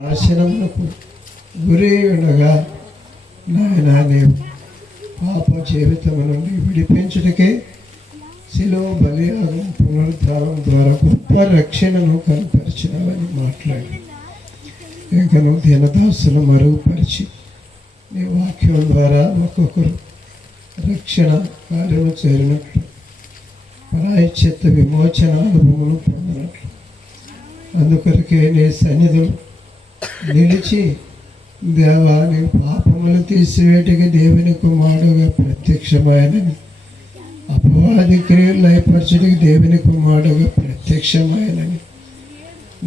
నాశనమునకు గురి ఉండగా నాయన నీవు పాప జీవితం నుండి విడిపించుటకే శిలువ బలియాగం పునరుద్ధానం ద్వారా గొప్ప రక్షణను కనపరిచినవని మాట్లాడి ఇంకను దీనదాసులు మరుగుపరిచి నీ వాక్యం ద్వారా ఒక్కొక్కరు రక్షణ కార్యము చేరినట్లు ప్రాయశ్చిత్త విమోచన అనుభవమును పొందినట్లు అందుకొరకే నీ సన్నిధులు నిలిచి దేవా నీ పాపములు తీసివేటికి దేవుని కుమారుడుగా ప్రత్యక్షమైనని అపవాది క్రియలు లయపరచుడికి దేవుని కుమారుడుగా ప్రత్యక్షమైనని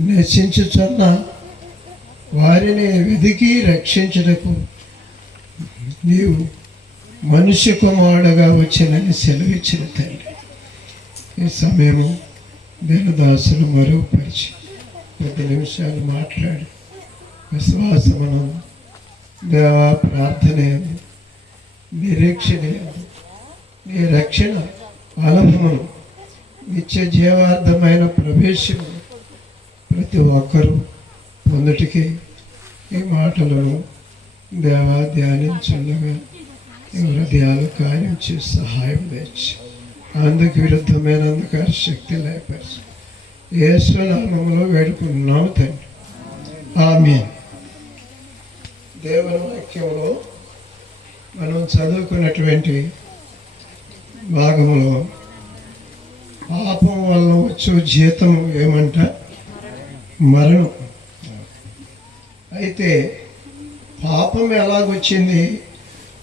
నశించుచున్న వారిని వెదికి రక్షించుటకు నీవు మనుష్య కుమారుడుగా వచ్చినని సెలవిచ్చిన తండ్రి ఈ సమయము దీనదాసులు మరుగుపరిచి 10 నిమిషాలు మాట్లాడి విశ్వాసమును దేవా ప్రార్థనయందు నిరీక్షణయందు నీ రక్షణ అనుభవం నిత్య జీవార్థమైన ప్రవేశము ప్రతి ఒక్కరూ పొందుటికి ఈ మాటలను దేవా ధ్యానించుండగా ఈ హృదయాలు కార్యం చేసి సహాయం తెచ్చి అందుకు విరుద్ధమైన అంధకార శక్తి లేపరిచి యేసు నామములో వేడుకున్నాము తండ్రి ఆమేన్. దేవుని వాక్యంలో మనం చదువుకున్నటువంటి భాగంలో పాపం వల్ల వచ్చే జీతం ఏమంట? మరణం. అయితే పాపం ఎలాగొచ్చింది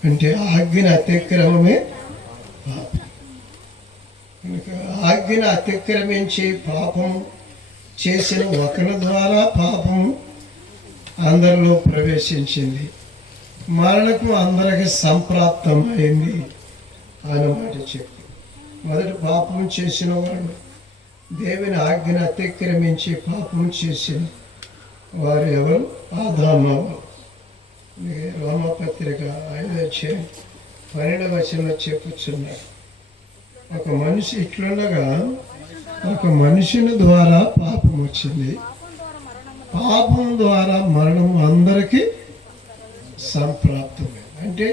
అంటే ఆజ్ఞ అతిక్రమమే పాపం. కనుక ఆజ్ఞను అతిక్రమించి పాపం చేసిన ఒకరి ద్వారా పాపము అందరిలో ప్రవేశించింది, మరణకు అందరికి సంప్రాప్తమైంది అన్నమాట చెప్పి మొదటి పాపం చేసిన వాడు దేవుని ఆజ్ఞను అతిక్రమించి పాపం చేసిన వారు ఎవరు? ఆదాము. రోమపత్రిక 5:12 చెప్పుచున్నారు. ఒక మనిషి ఇట్లుండగా ఒక మనిషిని ద్వారా పాపం వచ్చింది, పాపం ద్వారా మరణం అందరికీ సంప్రాప్తమే. అంటే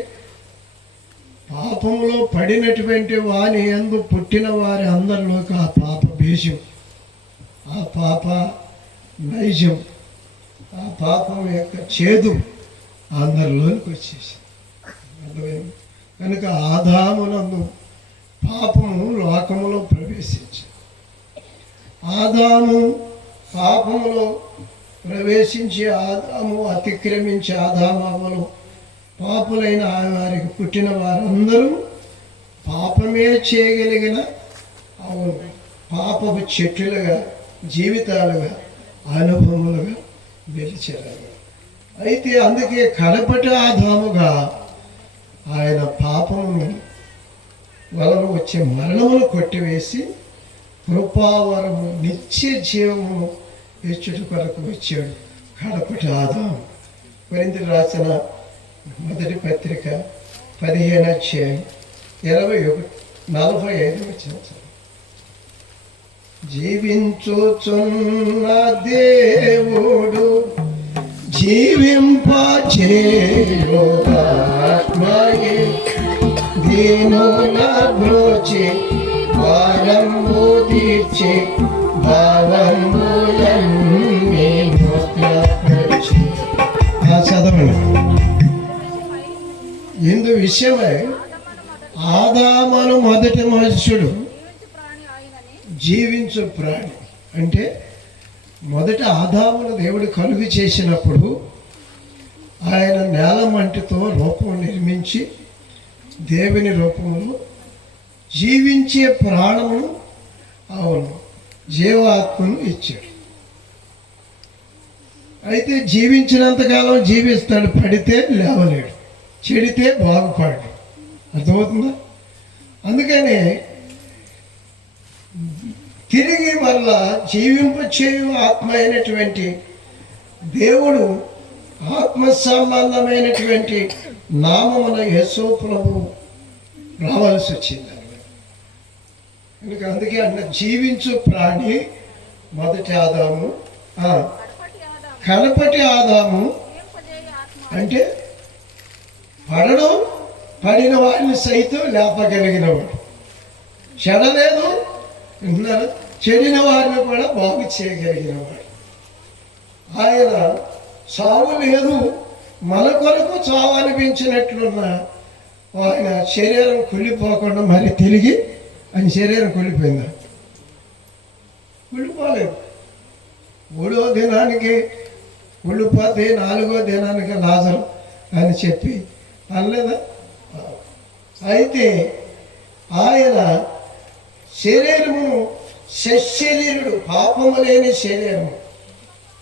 పాపంలో పడినటువంటి వాని యందు పుట్టిన వారి అందరిలోకి ఆ పాప బీజం, ఆ పాప నైజం, ఆ పాపం యొక్క చేదు అందరిలోనికి వచ్చేసింది. అర్థమైంది. కనుక ఆదామునందు పాపము లోకములో ప్రవేశించింది. ఆదాము పాపములో ప్రవేశించి ఆదాము అతిక్రమించి ఆదామవ్వలు పాపులైన వారికి పుట్టిన వారందరూ పాపమే చేయగలిగిన పాపపు చెట్టులుగా జీవితాలుగా అనుభవములుగా గెలిచారు. అయితే అందుకే కడపటి ఆదాముగా ఆయన పాపమును వలన వచ్చే మరణమును కొట్టివేసి కృపావరము నిత్య జీవము ఇచ్చుట కొరకు వచ్చాడు కడపటి ఆదాము. కొరింథీయులకు రాసిన మొదటి పత్రిక 15:21-45 జీవించుచున్న దేవుడు జీవింపచేయుగాత్మయే దీనుల బ్రోచి వారంబు తీర్చి భావంబులన్నీ నూతనపరచి. చదవండి. ఇందు విషయమై ఆదామును మొదటి మనుష్యుడు జీవించు ప్రాణి. అంటే మొదట ఆదామును దేవుడు కలుగు చేసినప్పుడు ఆయన నేల మంటితో రూపం నిర్మించి దేవుని రూపములో జీవించే ప్రాణమును జీవాత్మను ఇచ్చాడు. అయితే జీవించినంతకాలం జీవిస్తాడు, పడితే లేవలేడు, చెడితే బాగుపడు. అర్థమవుతుందా? అందుకని తిరిగి మళ్ళా జీవింపచేయు ఆత్మ అయినటువంటి దేవుడు ఆత్మ సంబంధమైనటువంటి నామమున యేసు ప్రభు రావాల్సి వచ్చింది. కనుక అందుకే అన్న జీవించు ప్రాణి మొదటి ఆదాము, కడపటి ఆదాము అంటే పడడం, పడిన వారిని సైతం లేపగలిగినవాడు. చెడలేదు, విన్నారు, చెడిన వారిని కూడా బాగు చేయగలిగినవాడు. ఆయన చావు లేదు, మన కొరకు చావు అనిపించినట్లున్న ఆయన శరీరం కుళ్ళిపోకుండా మరి తిరిగి ఆయన శరీరం కుళ్ళిపోయిందా? కుళ్ళిపోలేదు. 3వ దినానికి కుళ్ళిపోతే 4వ దినానికి లాజరు అని చెప్పి అనలేదా? అయితే ఆయన శరీరమును సశరీరుడు, పాపము లేని శరీరము,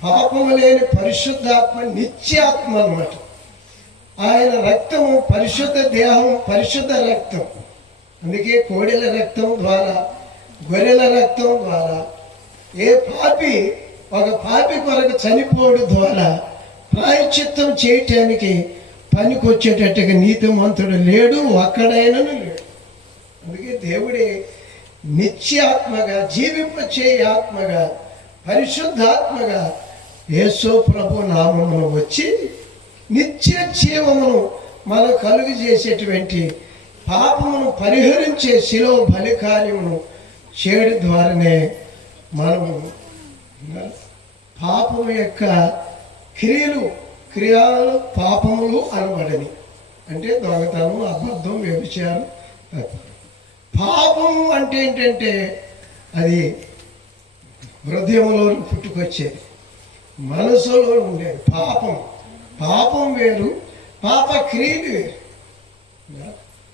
పాపము లేని పరిశుద్ధాత్మ, నిత్యాత్మ అన్నమాట. ఆయన రక్తము పరిశుద్ధ దేహం, పరిశుద్ధ రక్తం. అందుకే కోడెల రక్తం ద్వారా, గొర్రెల రక్తం ద్వారా ఏ పాపి ఒక పాపి కొరకు చనిపోవడం ద్వారా ప్రాయశ్చిత్తం చేయటానికి పనికొచ్చేటట్టుగా నీతిమంతుడు లేడు, ఒక్కడైనను లేడు. అందుకే దేవుడే నిత్యాత్మగా, జీవింపచే ఆత్మగా, పరిశుద్ధాత్మగా యేసు ప్రభు నామమును వచ్చి నిత్య జీవమును మనం కలుగు చేసేటువంటి పాపమును పరిహరించే శిలువ బలి కార్యమును చేయడం ద్వారానే మనము పాపము యొక్క క్రియలు పాపములు అనబడని. అంటే దొంగతనం, అబద్ధం, వ్యభిచారం. పాపము అంటే ఏంటంటే అది హృదయంలో పుట్టుకొచ్చేది, మనసులో ఉండేది. పాపం వేరు, పాప క్రియలు వేరు.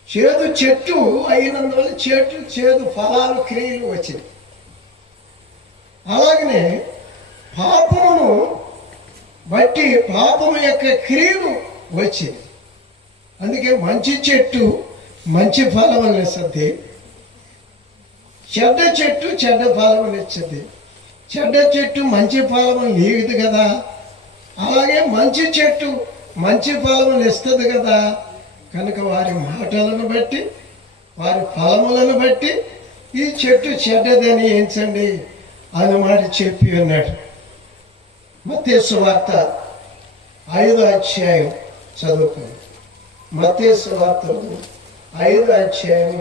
చేదు చెట్టు అయినందువల్ల చేదు ఫలాలు, క్రియలు వచ్చినాయి. అలాగనే పాపమును బట్టి పాపము యొక్క క్రియలు వచ్చింది. అందుకే మంచి చెట్టు మంచి ఫలములు ఇస్తుంది, చెడ్డ చెట్టు చెడ్డ ఫలములు ఇస్తుంది. చెడ్డ చెట్టు మంచి ఫలములు నీగుదు కదా, అలాగే మంచి చెట్టు మంచి ఫలములు ఇస్తుంది కదా. కనుక వారి మాటలను బట్టి, వారి ఫలములను బట్టి ఈ చెట్టు చెడ్డదని ఎంచండి అని మాట చెప్పి అన్నాడు. మత్తయి సువార్త 5వ అధ్యాయం చదువుకోండి. మత్తయి సువార్త 5వ అధ్యాయం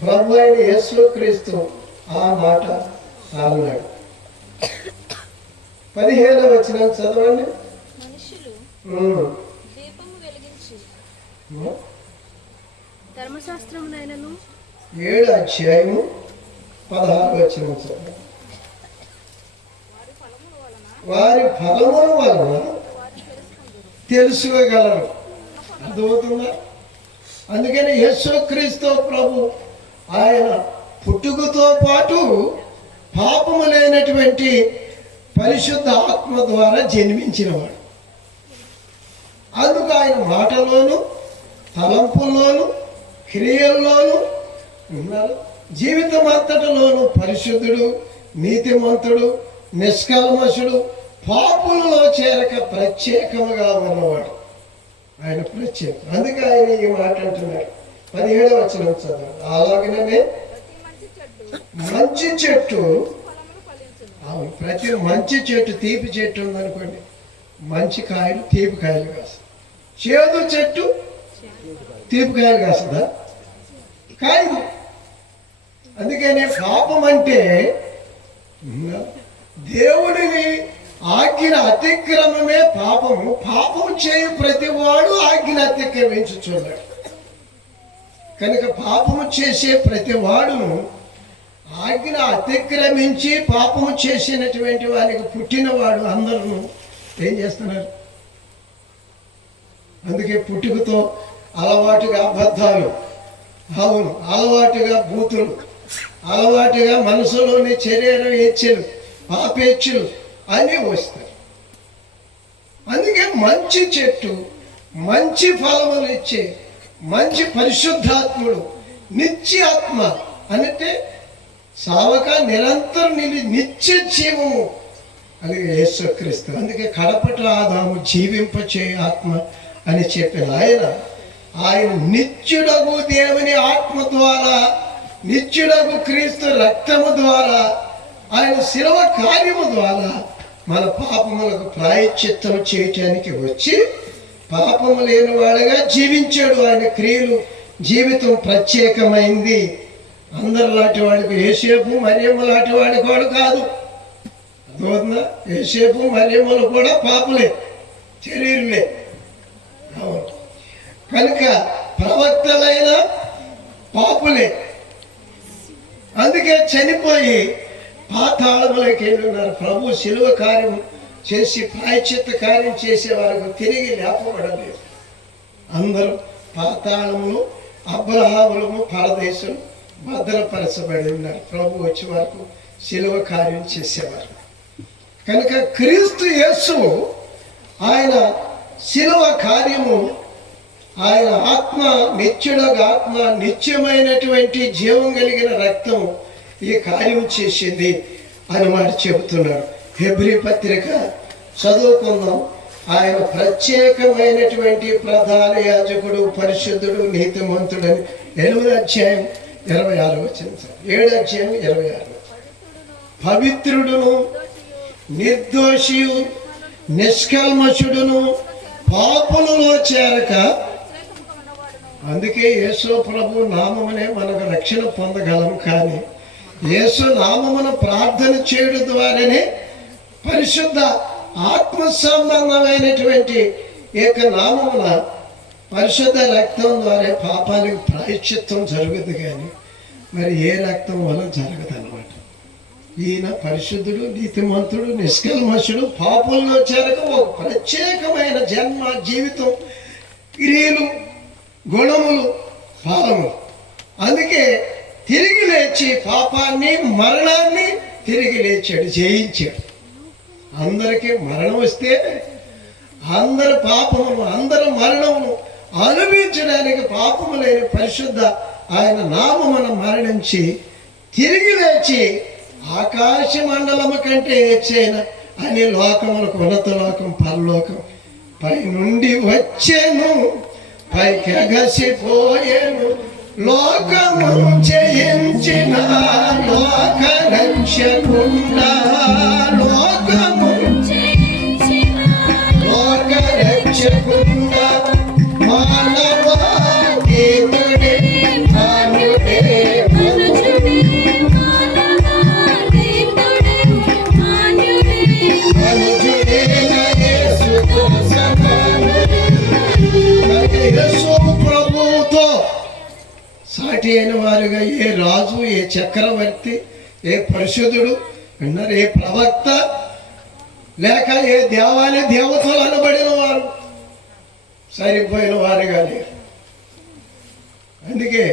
ప్రభు అయిన యేసుక్రీస్తు ఆ మాట అన్నాడు. 15వ వచనం చదవండి. 7వ అధ్యాయము 16వ వచనం చదవండి. వారి ఫలముల వలన తెలుసుకోగలరు. అర్థమవుతుందా? అందుకని యేసుక్రీస్తు ప్రభు ఆయన పుట్టుకతో పాటు పాపము లేనటువంటి పరిశుద్ధ ఆత్మ ద్వారా జన్మించినవాడు. అందుకు ఆయన మాటలోను, తలంపుల్లోను, క్రియల్లోనూ ఉన్నారు. జీవితం అంతటిలోనూ పరిశుద్ధుడు, నీతిమంతుడు, నిష్కల్మషుడు, పాపులలో చేరక ప్రత్యేకముగా ఉన్నవాడు. ఆయన ప్రత్యేకం. అందుకే ఆయన ఈ మాట అంటున్నాడు. 17వ వచనం చదవండి. అలాగనే మంచి చెట్టు, అవును, ప్రతి మంచి చెట్టు, తీపి చెట్టు ఉందనుకోండి, మంచి కాయలు తీపి కాయలు కాస్తాయి. చేదు చెట్టు తీపి కాయలు కాస్తుందా? కాయలు. అందుకనే పాపం అంటే దేవుడిని ఆజ్ఞ అతిక్రమమే పాపము. పాపం చేయు ప్రతివాడు ఆజ్ఞ అతిక్రమించుచున్నాడు. కనుక పాపము చేసే ప్రతివాడును ఆజ్ఞ అతిక్రమించి పాపము చేసినటువంటి వారికి పుట్టినవాడు అందరూ ఏం చేస్తున్నారు? అందుకే పుట్టుకతో అలవాటుగా అబద్ధాలు, అవును, అలవాటుగా బూతులు, అలవాటుగా మనసులోని శరీరం హెచ్చులు, పాపేచ్చులు అన్నీ వస్తాయి. అందుకే మంచి చెట్టు మంచి ఫలములు ఇచ్చే మంచి పరిశుద్ధాత్ముడు, నిత్యాత్మ అంటే సావక నిరంతరం నిత్య జీవము అది యేసుక్రీస్తు. అందుకే కడపట ఆదాము జీవింపచే ఆత్మ అని చెప్పిన ఆయన నిత్యుడగు దేవుని ఆత్మ ద్వారా, నిత్యుడగు క్రీస్తు రక్తము ద్వారా, ఆయన శిలువ కార్యము ద్వారా మన పాపములకు ప్రాయశ్చిత్తం చేయటానికి వచ్చి పాపము లేని వాడుగా జీవించాడు. ఆయన క్రియలు జీవితం ప్రత్యేకమైంది. అందరు లాంటి వాడికి యేసేపు మరియమ్మ లాంటి వాడికి వాడు కాదు. అర్థమవుతుందా? యేసేపు మరియమ్మలు కూడా పాపులే, శరీరులే. అవును, కనుక ప్రవక్తలైన పాపులే. అందుకే చనిపోయి పాతాళములోకి వెళ్ళున్నారు. ప్రభు శిలువ కార్యం చేసి ప్రాయశ్చిత్త కార్యం చేసే వారికి తిరిగి లేపబడలేదు. అందరూ పాతాళములు, అబ్రహాములము పరదేశం భద్రపరచబడి ఉన్నారు. ప్రభు వచ్చే వరకు శిలువ కార్యం చేసేవారు. కనుక క్రీస్తు యేసు ఆయన శిలువ కార్యము, ఆయన ఆత్మ నిత్యుడగా ఆత్మ, నిత్యమైనటువంటి జీవం కలిగిన రక్తం ఈ కార్యం చేసింది అని మాట చెబుతున్నాడు. హెబ్రీ పత్రిక చదువుకుందాం. ఆయన ప్రత్యేకమైనటువంటి ప్రధాన యాజకుడు, పరిశుద్ధుడు, నీతిమంతుడని 8వ అధ్యాయం 26 వచనం. 7వ అధ్యాయం 26. పవిత్రుడును, నిర్దోషియు, నిష్కల్మషుడును, పాపులలో చేరక. అందుకే యేసు ప్రభు నామమునే మనకు రక్షణ పొందగలం. కానీ యేసు నామమును ప్రార్థన చేయడం ద్వారానే పరిశుద్ధ ఆత్మ సంబంధమైనటువంటి ఏక నామమున పరిశుద్ధ రక్తం ద్వారా పాపానికి ప్రాయశ్చిత్తం జరుగుతుంది. కానీ మరి ఏ రక్తం వల్ల జరగదు అన్నమాట. ఈయన పరిశుద్ధుడు, నీతిమంతుడు, నిష్కల్మషుడు, పాపంలో చేరక ఒక ప్రత్యేకమైన జన్మ, జీవితం, క్రియలు, గుణములు, ఫలములు. అందుకే తిరిగి లేచి పాపాన్ని, మరణాన్ని తిరిగి లేచాడు, జయించాడు. అందరికీ మరణం వస్తే అందరు పాపమును, అందరు మరణమును అనుభవించడానికి పాపము లేని పరిశుద్ధ ఆయన నామమున మరణించి తిరిగి లేచి ఆకాశ మండలము కంటే హెచ్చైన అని లోకములకు, ఉన్నత లోకం, పరలోకం పై నుండి వచ్చాను, పైకి ఎగసిపోయాను. లోకము జయించిన లోక రక్షకుండా, లోకము లోక రక్షకుండా, మానవ దేవుడే మానుడే మనుజుడే, యేసుతో సమానుడే. యేసు ప్రభుతో సాటి అయిన వారుగా ఏ రాజు, ఏ చక్రవర్తి, ఏ పరిశుద్ధుడు విన్నారు, ఏ ప్రవక్త లేక ఏ దేవాలయ దేవతలు అనబడిన వారు సరిపోయిన వారుగా లేరు. అందుకే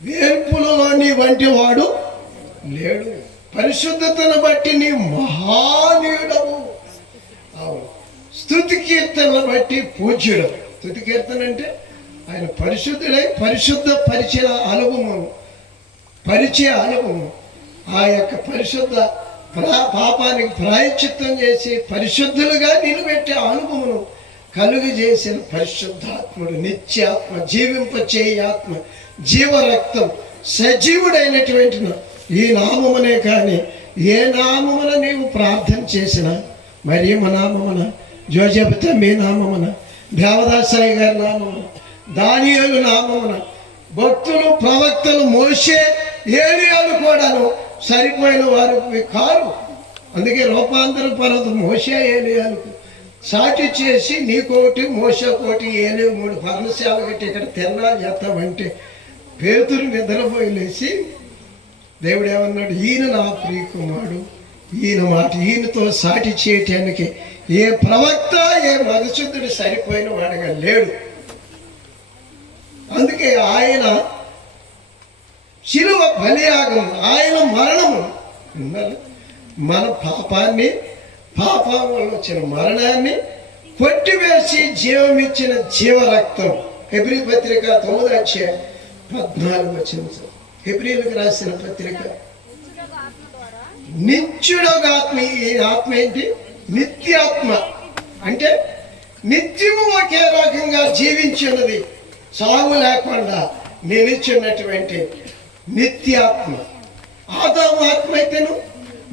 వేర్పులలో నీ వంటి వాడు లేడు. పరిశుద్ధతను బట్టి నీ మహానీయుడవు. అవును, స్తుతి కీర్తనను బట్టి పూజ్యుడు. స్తుతి కీర్తన అంటే ఆయన పరిశుద్ధుడై పరిశుద్ధ పరిచయ అనుభవము, ఆ యొక్క పరిశుద్ధ పాపానికి ప్రాయశ్చిత్తం చేసి పరిశుద్ధులుగా నిలబెట్టే అనుభవమును కలుగు చేసిన పరిశుద్ధాత్ముడు, నిత్యాత్మ, జీవింపచేయ ఆత్మ, జీవరక్తం, సజీవుడైనటువంటి ఈ నామమునే. కానీ ఏ నామమున నీవు ప్రార్థన చేసినా, మరియమ్మ నామమున, జోజెఫ్ తమ్మి నామమున, దేవదాసాయి గారి నామమున, దానియేలు నామమున, భక్తులు, ప్రవక్తలు, మోషే, ఏలియాలు కూడాను సరిపోయిన వారు కారు. అందుకే రూపాంతర పర్వతం మోషే, ఏలియాలకు సాటి చేసి నీకోటి, మోసకోటి, ఏలియా 3 పర్ణశాల కట్టి ఇక్కడ తిరణాలు చేస్తామంటే పేతురు నిద్రపోయి లేచి దేవుడు ఏమన్నాడు, ఈయన నా ప్రియకుమారుడు, ఈయన మాట ఈయనతో సాటి చేయటానికి ఏ ప్రవక్త, ఏ మగశుద్ధుడు సరిపోయిన వాడిగా లేడు. అందుకే ఆయన శిలువ బలియాగం, ఆయన మరణము మన పాపాన్ని, పాపం వల్ల వచ్చిన మరణాన్ని కొట్టివేసి జీవమిచ్చిన జీవరక్తం. హెబ్రీ పత్రిక 9వ అధ్యాయం 14వ వచనం. హెబ్రీలకు రాసిన పత్రిక. నిత్యుడొక ఆత్మ. ఈ ఆత్మ ఏంటి? నిత్యాత్మ. అంటే నిత్యము ఒకే రకంగా జీవించినది, సాగు లేకుండా నిలిచినటువంటి నిత్యాత్మ. ఆదాము ఆత్మ అయితేను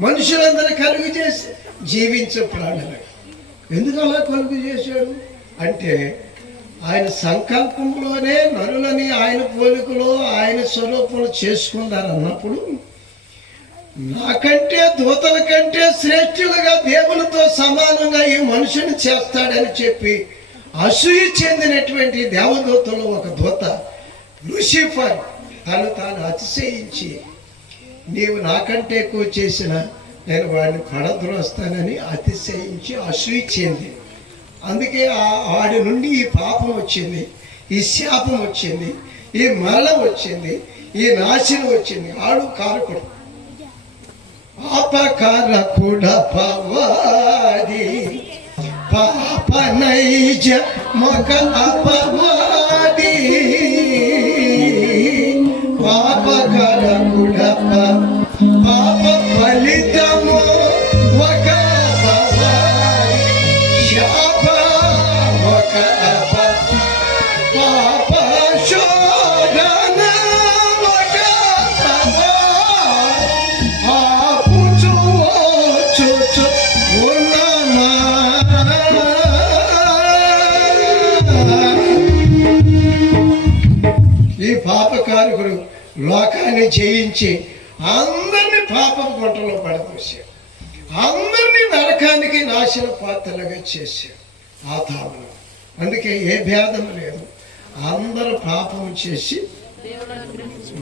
మనుషులందరూ కలుగు చేసి జీవించే ప్రాణులకు. ఎందుకు అలా కలుగు చేశాడు అంటే ఆయన సంకల్పంలోనే నరులని ఆయన పోలికలో ఆయన స్వరూపంలో చేసుకున్నారు అన్నప్పుడు నాకంటే దూతల కంటే శ్రేష్ఠులుగా దేవునితో సమానంగా ఈ మనుషుని చేస్తాడని చెప్పి అసూయ చెందినటువంటి దేవదూతలో ఒక దూత లూసిఫర్ తను తాను అతిశయించి నీవు నాకంటే ఎక్కువ చేసిన నేను వాడిని పడద్రోస్తానని అతిశయించి అసూయ చెంది, అందుకే వాడి నుండి ఈ పాపం వచ్చింది, ఈ శాపం వచ్చింది, ఈ మరణం వచ్చింది, ఈ నాశనం వచ్చింది. ఆడు కారకుడు, పాపకారకుడపవాది పాప నైజ మగ అపవాది పాపకారకుడప పాప ఫలితము ఒక అపవాది శాప ఒక అప పాప శోధన ఒక ఈ పాపకారకుడు లోకాన్ని జయించి అందరినీ పాపపు గుంటలో పడదోశాడు, అందరినీ నరకానికి నాశన పాత్రలుగా చేశాడు ఆదామును. అందుకే ఏ భేదం లేదు, అందరూ పాపము చేసి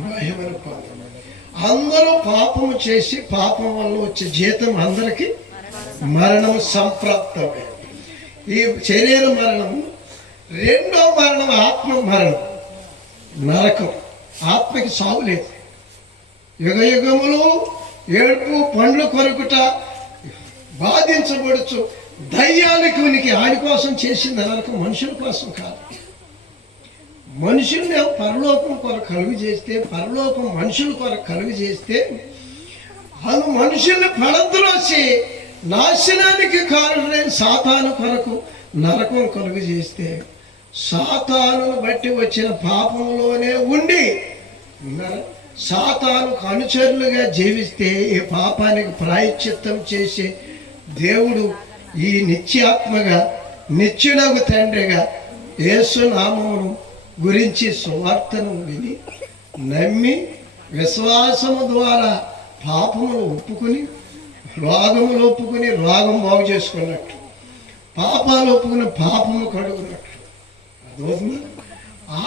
మహిమను పొందారు. అందరూ పాపము చేసి పాపం వల్ల వచ్చే జీతం అందరికీ మరణం సంప్రాప్తమే. ఈ శరీర మరణం. రెండో మరణం ఆత్మ మరణం, నరకం. ఆత్మకి సాగు లేదు. యుగ యుగములు ఏడుపు పండ్లు కొరుకుట బాధించబడుచు దయ్యానికి ఉనికి ఆడి కోసం చేసింది నరకం, మనుషుల కోసం కాదు. మనుషుల్ని పరలోకం కొరకు కలుగు చేస్తే, పరలోకం మనుషుల కొరకు కలుగు చేస్తే అను మనుషుల్ని పడద్రోసి నాశనానికి కారణమైన సాతాను కొరకు నరకం కలుగు చేస్తే, సాతానును బట్టి వచ్చిన పాపంలోనే ఉండి సాతానుకు అనుచరులుగా జీవిస్తే ఈ పాపానికి ప్రాయశ్చిత్తం చేసి దేవుడు ఈ నిత్యాత్మగా నిత్యుడగు తండ్రిగా యేసు నామమును గురించి సువార్తను విని నమ్మి విశ్వాసము ద్వారా పాపమును ఒప్పుకుని రోగములు ఒప్పుకుని రోగం బాగు చేసుకున్నట్టు, పాపాలు ఒప్పుకుని పాపము కడుగున్నట్టు.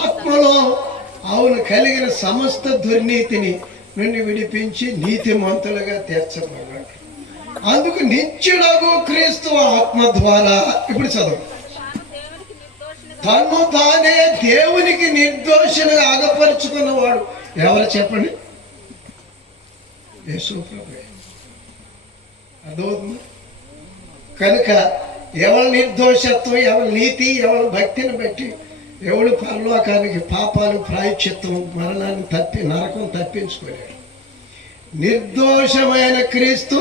ఆత్మలో అవును కలిగిన సమస్త దుర్నీతిని నుండి విడిపించి నీతిమంతులుగా తీర్చబడినట్టు. అందుకు నిత్యుడగు క్రీస్తు ఆత్మ ద్వారా ఇప్పుడు చదువు తను తానే దేవునికి నిర్దోషులుగా ఆగపరుచుకున్నవాడు ఎవరు చెప్పండి? యేసు ప్రభువే. అర్థమవుతుంది కనుక ఎవరి నిర్దోషత్వం, ఎవరి నీతి, ఎవరి భక్తిని బట్టి ఎవడు పరలోకానికి పాపాలు ప్రాయశ్చిత్తం మరణాన్ని నరకం తప్పించుకోలేడు. నిర్దోషమైన క్రీస్తు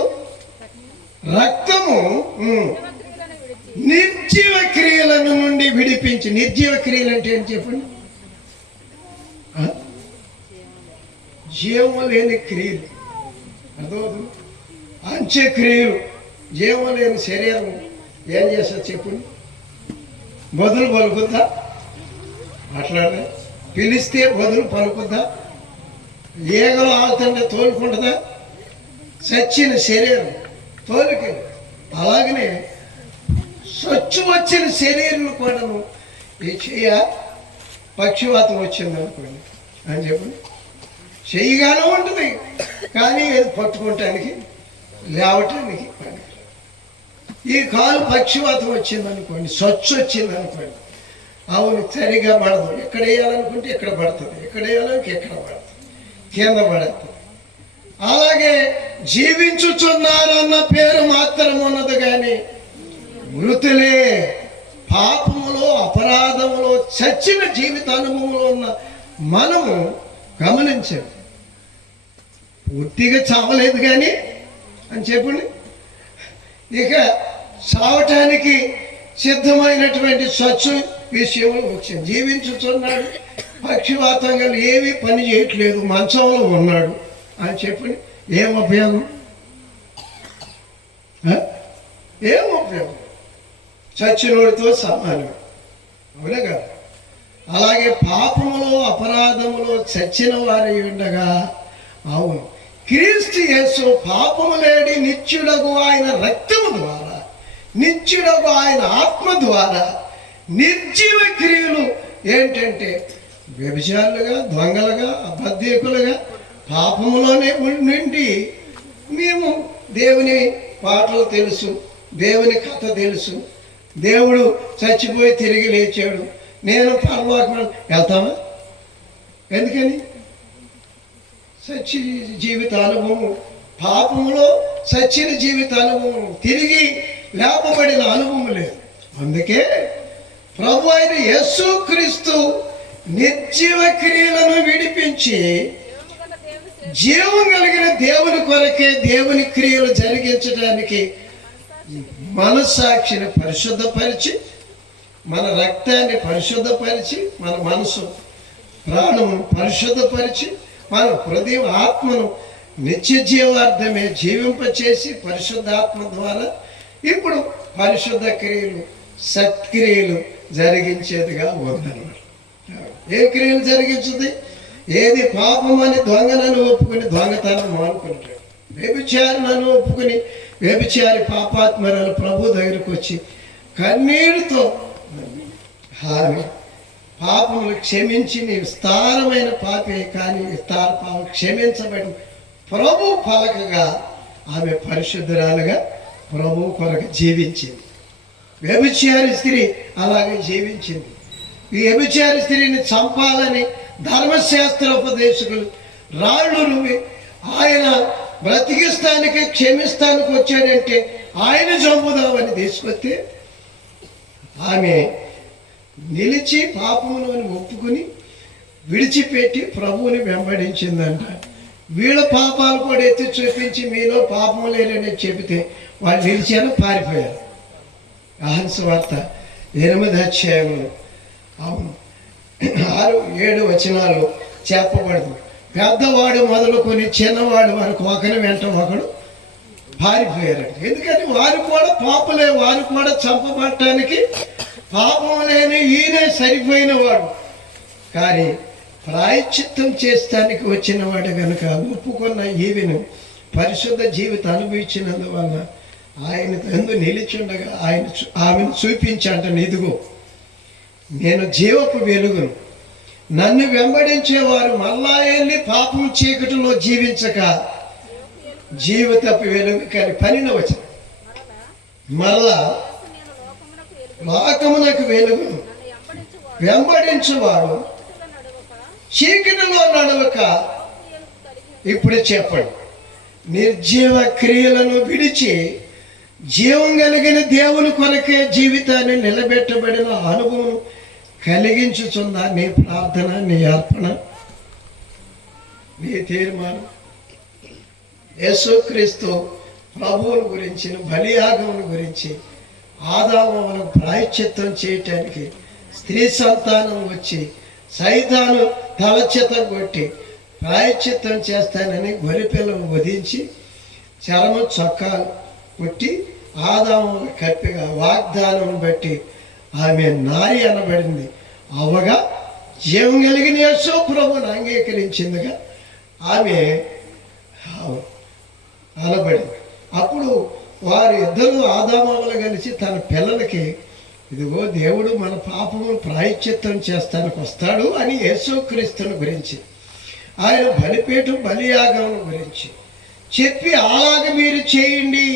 రక్తము నిర్జీవ క్రియలను నుండి విడిపించి. నిర్జీవ క్రియలు అంటే ఏం చెప్పండి? జీవం లేని క్రియలు, అదో అంత్యక్రియలు. జీవం లేని శరీరం ఏం చేస్తా చెప్పండి? బదులు పలుకుద్దా? మాట్లాడదా? పిలిస్తే బదులు పలుకుద్దా? ఈగలు ఆగుతుంటే తోలుకుంటుందా? చచ్చిన శరీరం తోలుకి. అలాగనే స్వచ్ఛ వచ్చిన శరీరం కూడాను ఈ చెయ్య పక్షవాతం వచ్చింది అనుకోండి అని చెప్పండి, చెయ్యగానే ఉంటుంది కానీ పట్టుకోవటానికి లేవటానికి పని. ఈ కాలు పక్షవాతం వచ్చింది అనుకోండి, స్వచ్ఛ వచ్చింది అనుకోండి, అవును సరిగా పడదు. ఎక్కడ వేయాలనుకుంటే ఎక్కడ పడుతుంది, ఎక్కడ వేయాలనుకుంటే ఎక్కడ పడుతుంది, కింద పడుతుంది. అలాగే జీవించుచున్నారన్న పేరు మాత్రం ఉన్నది కానీ మృతులే. పాపములో అపరాధములో చచ్చిన జీవిత అనుభవంలో ఉన్న మనము గమనించండి. పూర్తిగా చావలేదు కానీ అని చెప్పండి. ఇక చావటానికి సిద్ధమైనటువంటి స్వచ్ఛ విషయంలో వచ్చింది. జీవించుతున్నాడు, పక్షివాతంగా ఏమీ పని చేయట్లేదు, మంచంలో ఉన్నాడు అని చెప్పండి. ఏం ఉపయోగం? ఏం ఉపయోగం? చచ్చినోడితో సమానం. అవునా కదా? అలాగే పాపములో అపరాధములో చచ్చిన వారి ఉండగా, అవును, క్రీస్తు యేసు పాపము లేని నిత్యుడగు ఆయన రక్తము ద్వారా, నిత్యుడగు ఆయన ఆత్మ ద్వారా నిర్జీవ క్రియలు ఏంటంటే వ్యభిచారులుగా, దొంగలుగా, అబద్ధకులుగా పాపములోనే ఉండి మేము దేవుని పాటలు తెలుసు, దేవుని కథ తెలుసు, దేవుడు చచ్చిపోయి తిరిగి లేచాడు, నేను పరలోకం వెళ్తామా? ఎందుకని? సచ్చి జీవిత అనుభవం, పాపంలో సచ్చిన జీవిత అనుభవం, తిరిగి లేపబడిన అనుభవం లేదు. అందుకే ప్రభు అయిన యేసుక్రీస్తు నిర్జీవ క్రియలను విడిపించి జీవం కలిగిన దేవుని కొరకే దేవుని క్రియలు జరిగించడానికి మనస్సాక్షిని పరిశుద్ధపరిచి, మన రక్తాన్ని పరిశుద్ధపరిచి, మన మనసు ప్రాణము పరిశుద్ధపరిచి, మన హృదయం ఆత్మను నిత్య జీవార్థమే జీవింపచేసి పరిశుద్ధాత్మ ద్వారా ఇప్పుడు పరిశుద్ధ క్రియలు, సత్క్రియలు జరిగించేదిగా ఉందన్నమాట. ఏ క్రియలు జరిగించుది? ఏది పాపం అని దొంగనని ఒప్పుకుని దొంగతనం మానుకుంటాడు, వ్యభిచారినని ఒప్పుకుని వ్యభిచారి పాపాత్మరాలు ప్రభు దగ్గరకు వచ్చి కన్నీరుతో ఆమె పాపములు క్షమించి నీ విస్తారమైన పాపే కానీ విస్తార పాపం క్షమించబడి ప్రభు పలకగా ఆమె పరిశుద్ధురాలుగా ప్రభు కొరకు జీవించింది. వ్యభిచారి స్త్రీ అలాగే జీవించింది. ఈ వ్యభిచారి స్త్రీని చంపాలని ధర్మశాస్త్రోపదేశకులు రాళ్ళు రువి ఆయన బ్రతికిస్తానికి క్షమిస్తానికి వచ్చాడంటే ఆయన చంపుదామని తీసుకొస్తే ఆమె నిలిచి పాపములను ఒప్పుకుని విడిచిపెట్టి ప్రభువుని వెంబడించిందంట. వీళ్ళ పాపాలు కూడా ఎత్తి చూపించి మీలో పాపం లేదని చెబితే వాళ్ళు నిలిచాను, పారిపోయారు. యోహాను సువార్త 8వ అధ్యాయంలో, అవును, 6-7 వచనాలు చెప్పబడదు. పెద్దవాడు మొదలుకొని చిన్నవాడు వరకు ఒకరి వెంట ఒకడు పారిపోయారంట. ఎందుకంటే వారు కూడా పాపలే, వారు కూడా చంపబడటానికి పాపం లేని ఈయనే సరిపోయిన వాడు. కానీ ప్రాయశ్చిత్తం చేస్తానికి వచ్చిన వాడు కనుక ఒప్పుకున్న ఈవిను పరిశుద్ధ జీవితం అనుభవించినందువల్ల ఆయన ఎందు నిలిచుండగా ఆమెను చూపించంట, ఇదిగో నేను జీవపు వెలుగును, నన్ను వెంబడించేవారు మళ్ళా వెళ్ళి పాపం చీకటిలో జీవించక జీవితపు వెలుగు కానీ పనిన వచ్చిన మరలా లోకమునకు వెలుగును వెంబడించువాడు చీకటిలో నడవక. ఇప్పుడు చెప్పండి, నిర్జీవ క్రియలను విడిచి జీవం కలిగిన దేవుని కొరకే జీవితాన్ని నిలబెట్టబడిన అనుభవం కలిగించుచుందా నీ ప్రార్థన, నీ అర్పణ, నీ తీర్మానం? యేసుక్రీస్తు ప్రభువుని గురించిన బలియాగం గురించి ఆదాములను ప్రాయశ్చిత్తం చేయటానికి స్త్రీ సంతానం వచ్చి సైతాను తలచిత కొట్టి ప్రాయశ్చిత్తం చేస్తానని గొర్రెపిల్లను వధించి చర్మ చొక్కాలు కొట్టి ఆదాము కప్పిగా వాగ్దానం బట్టి ఆమె నారి అనబడింది. అవగా జీవం కలిగిన యేసు ప్రభువును అంగీకరించిందిగా ఆమె అనబడింది. అప్పుడు వారి ఇద్దరు ఆదామవులు కలిసి తన పిల్లలకి, ఇదిగో దేవుడు మన పాపము ప్రాయశ్చిత్తం చేస్తానికి వస్తాడు అని యేసుక్రీస్తుని గురించి, ఆయన బలిపీఠం బలియాగం గురించి చెప్పి అలాగ మీరు చేయండి,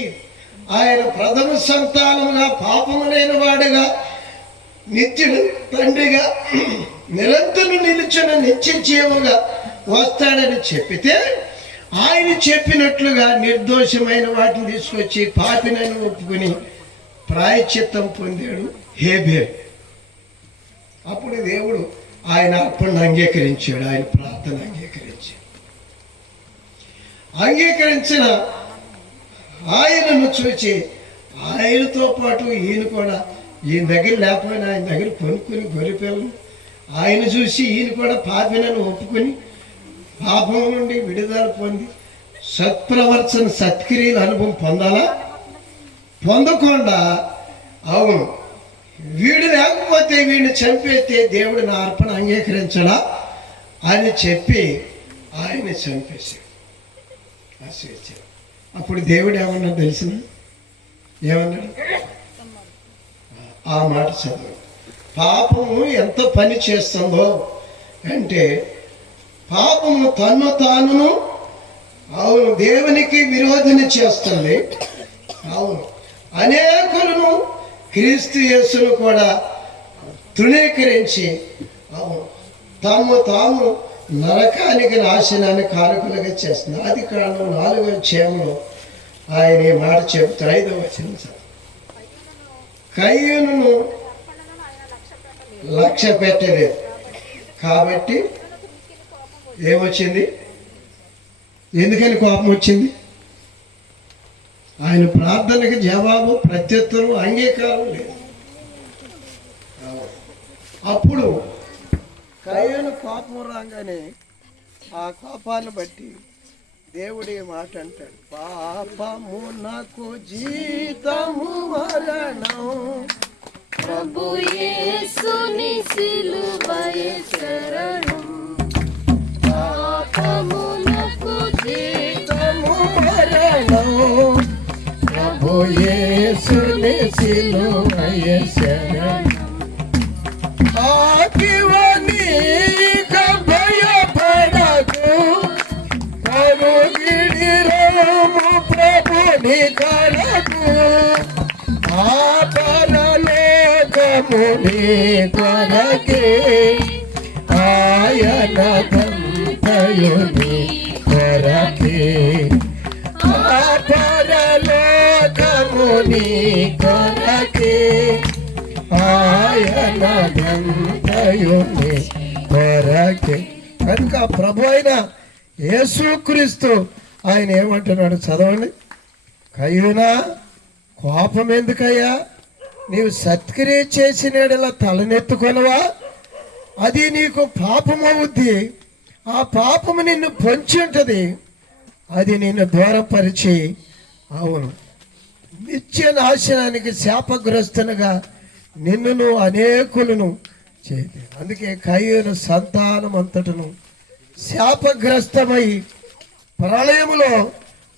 ఆయన ప్రథమ సంతానముగా పాపము లేని వాడుగా నిత్యుడు తండ్రిగా నిరంతరం నిలిచిన నిత్య జీవగా వస్తాడని చెప్పితే ఆయన చెప్పినట్లుగా నిర్దోషమైన వాటిని తీసుకొచ్చి పాపినని ఒప్పుకుని ప్రాయశ్చిత్తం పొందాడు హేబేలు. అప్పుడు దేవుడు ఆయన అర్పణను అంగీకరించాడు, ఆయన ప్రార్థన అంగీకరించిన ఆయనను చూచి ఆయనతో పాటు ఈయన కూడా ఈయన దగ్గర లేకపోయినా ఆయన దగ్గర కొనుక్కుని గొర్రెపిల్లను ఆయన చూసి ఈయన కూడా పాపినని ఒప్పుకొని పాపం నుండి విడుదల పొంది సత్ప్రవర్తన సత్క్రియల అనుభవం పొందాలా? పొందకుండా అవును వీడు లేకపోతే వీడిని చంపేస్తే దేవుడు నా అర్పణ అంగీకరించడా అని చెప్పి ఆయన చంపేశాడు ఆశీర్వదించాడు. అప్పుడు దేవుడు ఏమన్నాడు తెలిసిన ఏమన్నాడు? ఆ మాట చదువు. పాపము ఎంత పని చేస్తుందో అంటే పాపము తన్ను తానును అవును దేవునికి విరోధిని చేస్తుంది. అవును అనేకులను క్రీస్తు యేసును కూడా తృణీకరించి అవును తాము నరకానికి నాశనాన్ని కారకులుగా చేస్తుంది. ఆది కాండం 4వ అధ్యాయంలో ఆయన ఈ మాట చెప్తాడు. 5వ వచనం కయ్యూనును లక్ష్య పెట్టలేదు కాబట్టి ఏమొచ్చింది? ఎందుకని కోపం వచ్చింది? ఆయన ప్రార్థనకి జవాబు ప్రత్యుత్తరం అంగీకారం లేదు. అప్పుడు కయ్యూను కోపం రాగానే ఆ కోపాన్ని బట్టి దేవుడి మాట అంటాడు, పాపము నాకు జీతము మరణం, ప్రభు యేసుని సిలువయే శరణం, పాపమునకు జీతము మరణం, ప్రభు యేసుని సిలువయే శరణం. ఆకివని భయపడకు, కరుగిడిరము ప్రభుని కరకు, ఆ పరలోకముని కొరకే, ఆయన దంతయుని కొరకే, ఆ పరలోకముని కొరకే, ఆయన దంతయుని కొరకే. కనుక ప్రభు అయిన యేసుక్రీస్తు ఆయన ఏమంటున్నాడు చదవండి. కయ్యూనా కోపం ఎందుకయ్యా? నీవు సత్క్రియ చేసినలా తలనెత్తుకొనవా? అది నీకు పాపమవుద్ది. ఆ పాపము నిన్ను పొంచి ఉంటుంది. అది నిన్ను దూరపరిచి అవును నిత్య నాశనానికి శాపగ్రస్తునిగా నిన్నును అనేకులను చేయదు. అందుకే కయ్యూను సంతానం అంతటను శాపగ్రస్తమై ప్రళయములో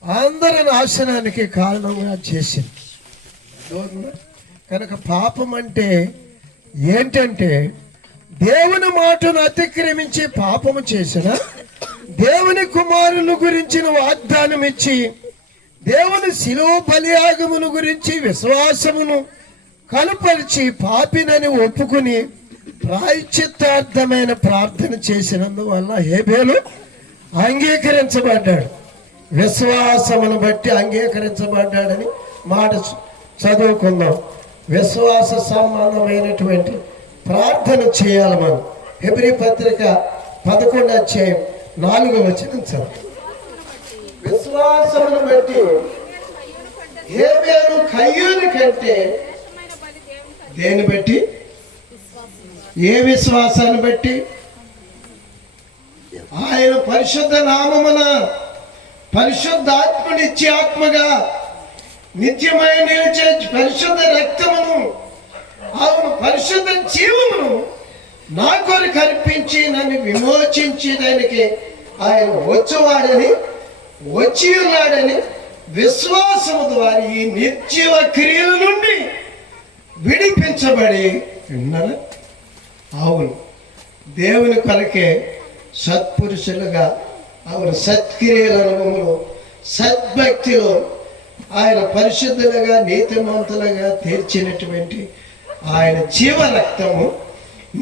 అందరి నాశనానికి కారణంగా చేసింది. కనుక పాపం అంటే ఏంటంటే దేవుని మాటను అతిక్రమించి పాపము చేసిన, దేవుని కుమారుని గురించిన వాగ్దానం ఇచ్చి దేవుని శిలువ బలియాగమును గురించి విశ్వాసమును కనుపరిచి పాపినని ఒప్పుకుని ప్రాయశ్చిత్తార్థమైన ప్రార్థన చేసినందువల్ల హేబేలు అంగీకరించబడ్డాడు. విశ్వాసమును బట్టి అంగీకరించబడ్డాడని మాట చదువుకుందాం. విశ్వాస సంబంధమైనటువంటి ప్రార్థన చేయాలి మనం. హెబ్రీ పత్రిక 11వ అధ్యాయం 4వ వచనం చదువు. విశ్వాసమును బట్టి హేబేలు కయ్యూని కంటే దేని బట్టి? ఏ విశ్వాసాన్ని బట్టి? ఆయన పరిశుద్ధ నామమున పరిశుద్ధాత్మనిచ్చే ఆత్మగా నిత్యమైన నిలిచే పరిశుద్ధ రక్తమును అవును పరిశుద్ధ జీవమును నా కొరకు అర్పించి నన్ను విమోచించి దానికి ఆయన వచ్చేవాడని వచ్చి ఉన్నాడని విశ్వాసము ద్వారా ఈ నిర్జీవ క్రియల నుండి విడిపించబడి ఉన్నారా? అవును దేవుని కొరకే సత్పురుషులుగా అవును సత్క్రియల అనుభవంలో సద్భక్తిలో ఆయన పరిశుద్ధులుగా నీతిమంతులుగా తీర్చినటువంటి ఆయన జీవ రక్తము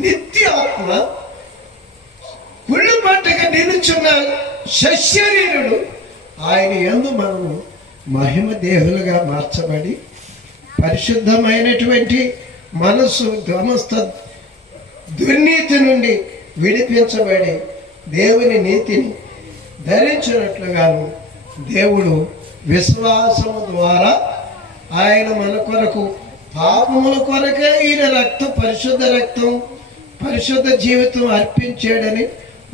నిత్య ఆత్మ కుళ్ళు పంటగా నిలుచున్న శరీరుడు ఆయన యందు మనము మహిమ దేహులుగా మార్చబడి పరిశుద్ధమైనటువంటి మనస్సు సమస్త దుర్నీతి నుండి విడిపించబడి దేవుని నీతిని ధరించినట్లుగాను దేవుడు విశ్వాసము ద్వారా ఆయన మన కొరకు పాపముల కొరకే ఈయన రక్తం పరిశుద్ధ రక్తం పరిశుద్ధ జీవితం అర్పించాడని